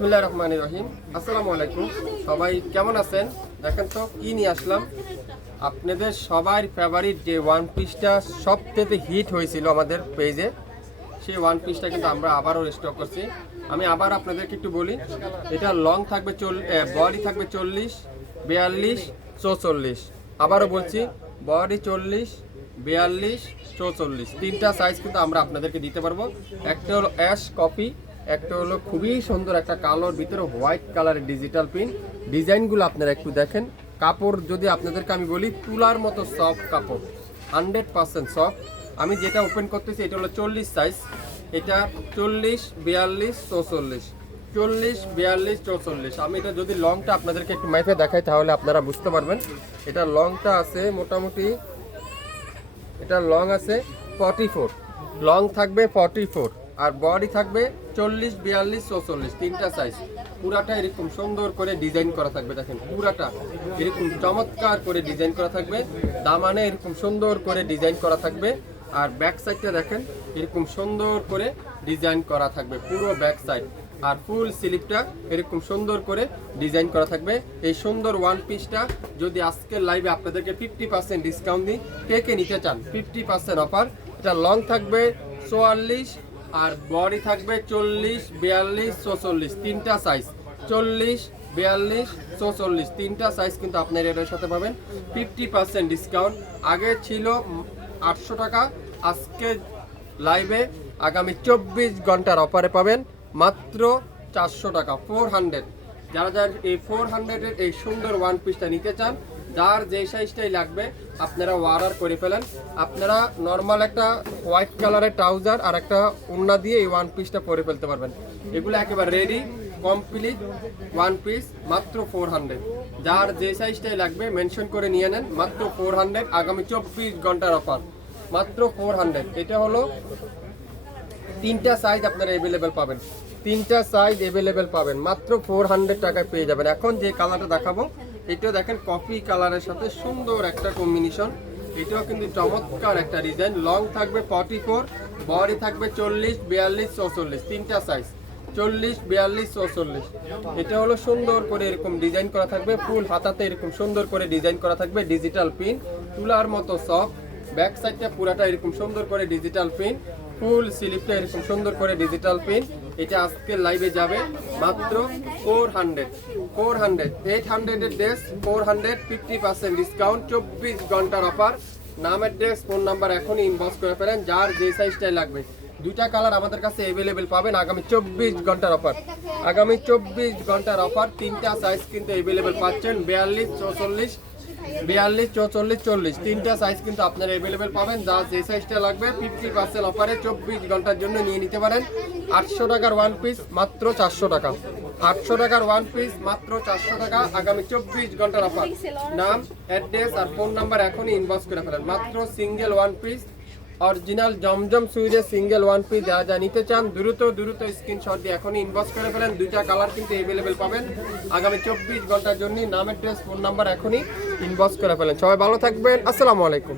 বিসমুল্লাহ রহমান রহিম। আসসালামু আলাইকুম। সবাই কেমন আছেন? দেখেন তো, কি নিয়ে আসলাম? আপনাদের সবার ফেভারিট যে ওয়ান পিসটা সবথেকে হিট হয়েছিল আমাদের পেজে সেই ওয়ান পিসটা কিন্তু আমরা আবারও স্টক করছি। আমি আবার আপনাদেরকে একটু বলি, এটা লং থাকবে চল বডি থাকবে চল্লিশ, বিয়াল্লিশ, চৌচল্লিশ। আবারও বলছি বডি চল্লিশ, বিয়াল্লিশ, চৌচল্লিশ। তিনটা সাইজ কিন্তু আমরা আপনাদেরকে দিতে পারব। একটা হলো অ্যাশ কপি একটা হলো খুবই সুন্দর একটা কালোর ভিতরে হোয়াইট কালারের ডিজিটাল প্রিন্ট ডিজাইনগুলো আপনারা একটু দেখেন। কাপড় যদি আপনাদেরকে আমি বলি, তুলার মতো সফট কাপড় হান্ড্রেড পার্সেন্ট সফট আমি যেটা ওপেন করতেছি, এটা হলো চল্লিশ সাইজ এটা চল্লিশ, বিয়াল্লিশ, চৌচল্লিশ। চল্লিশ, বিয়াল্লিশ, চৌচল্লিশ। আমি এটা যদি লংটা আপনাদেরকে একটু মাইফে দেখাই, তাহলে আপনারা বুঝতে পারবেন। এটা লংটা আছে মোটামুটি, এটা লং আছে ফর্টি ফোর লং থাকবে ফর্টি ফোর আর বডি থাকবে চল্লিশ, বিয়াল্লিশ, চৌচল্লিশ, তিনটা সাইজ পুরাটা এরকম সুন্দর করে ডিজাইন করা থাকবে, দেখেন, পুরাটা। এরকম চমৎকার করে ডিজাইন করা থাকবে। দামানে এরকম সুন্দর করে ডিজাইন করা থাকবে। আর ব্যাক সাইডটা দেখেন, এরকম সুন্দর করে ডিজাইন করা থাকবে, পুরো ব্যাক সাইড আর ফুল স্লিপটা এরকম সুন্দর করে ডিজাইন করা থাকবে। এই সুন্দর ওয়ান পিসটা যদি আজকের লাইভে আপনাদেরকে ফিফটি পার্সেন্ট ডিসকাউন্ট দিই, কে কে নিতে চান ফিফটি পার্সেন্ট অফার এটা লং থাকবে, চুয়াল্লিশ আর বডি থাকবে চল্লিশ, বিয়াল্লিশ চৌচল্লিশ তিনটা সাইজ চল্লিশ, বিয়াল্লিশ চৌচল্লিশ তিনটা সাইজ কিন্তু আপনার এটার সাথে পাবেন। ফিফটি পার্সেন্ট ডিসকাউন্ট আগে ছিল আটশো টাকা। আজকে লাইভে আগামী চব্বিশ ঘণ্টার অফারে পাবেন মাত্র চারশো টাকা ফোর হান্ড্রেড যারা যারা এই ফোর হান্ড্রেডের এই সুন্দর ওয়ান পিসটা নিতে চান যার যে সাইজটাই লাগবে, আপনারা অর্ডার করে ফেলেন। আপনারা নর্মাল একটা হোয়াইট কালারের ট্রাউজার আর একটা উন্না দিয়ে এই ওয়ান পিসটা পরে ফেলতে পারবেন। এগুলো একেবারে রেডি কমপ্লিট ওয়ান পিস মাত্র ফোর হান্ড্রেড যার যে সাইজটাই লাগবে মেনশন করে নিয়ে নেন, মাত্র ফোর হান্ড্রেড আগামী চব্বিশ ঘণ্টার অফার মাত্র ফোর হান্ড্রেড এটা হলো তিনটা সাইজ আপনারা অ্যাভেলেবেল পাবেন। তিনটা সাইজ অ্যাভেলেবেল পাবেন। মাত্র ফোর হান্ড্রেড টাকায় পেয়ে যাবেন। এখন যে কালারটা দেখাবো এটাও দেখেন কফি কালারের সাথে সুন্দর একটা কম্বিনেশন এটাও কিন্তু চমৎকার একটা ডিজাইন লং থাকবে ফর্টি ফোর বডি থাকবে চল্লিশ, বিয়াল্লিশ, চৌচল্লিশ। তিনটা সাইজ চল্লিশ, বিয়াল্লিশ, চৌচল্লিশ। এটা হলো সুন্দর করে এরকম ডিজাইন করা থাকবে। ফুল হাতাতে এরকম সুন্দর করে ডিজাইন করা থাকবে। ডিজিটাল পিন তুলার মতো সফট ব্যাক সাইডটা পুরাটা এরকম সুন্দর করে ডিজিটাল পিন ফুল স্লিপটা এরকম সুন্দর করে ডিজিটাল পিন এটা আজকে লাইভে যাবে মাত্র four hundred four hundred eight হান্ড্রেডের dress four hundred fifty percent discount চব্বিশ ঘণ্টার অফার নাম অ্যাড্রেস ফোন নাম্বার এখনই ইনবক্স করে ফেলেন, যার যে সাইজটাই লাগবে। দুইটা কালার আমাদের কাছে অ্যাভেলেবেল পাবেন আগামী চব্বিশ ঘণ্টার অফার আগামী চব্বিশ ঘণ্টার অফার তিনটা সাইজ কিন্তু অ্যাভেলেবেল পাচ্ছেন, বিয়াল্লিশ, চৌচল্লিশ বিয়াল্লিশ, চৌচল্লিশ, চল্লিশ। তিনটা সাইজ কিন্তু আপনারা অ্যাভেলেবেল পাবেন। যা যে সাইজটা লাগবে ফিফটি পার্সেন্ট অফারে চব্বিশ ঘণ্টার জন্য নিয়ে নিতে পারেন। আটশো টাকার ওয়ান পিস মাত্র চারশো টাকা। আটশো টাকার ওয়ান পিস মাত্র চারশো টাকা। আগামী চব্বিশ ঘণ্টার অফার নাম অ্যাড্রেস আর ফোন নাম্বার এখনই ইনবক্স করে ফেলেন। মাত্র single one piece original Zamzam সুইজের single one piece যা যা নিতে চান, দ্রুত দ্রুত স্ক্রিনশট দিয়ে এখনই ইনবক্স করে ফেলেন। দুইটা কালার কিন্তু অ্যাভেলেবেল পাবেন। আগামী চব্বিশ ঘণ্টার জন্য নাম অ্যাড্রেস ফোন নাম্বার এখনই ইনবক্স করে ফেলেন। সবাই ভালো থাকবেন। আসসালামু আলাইকুম।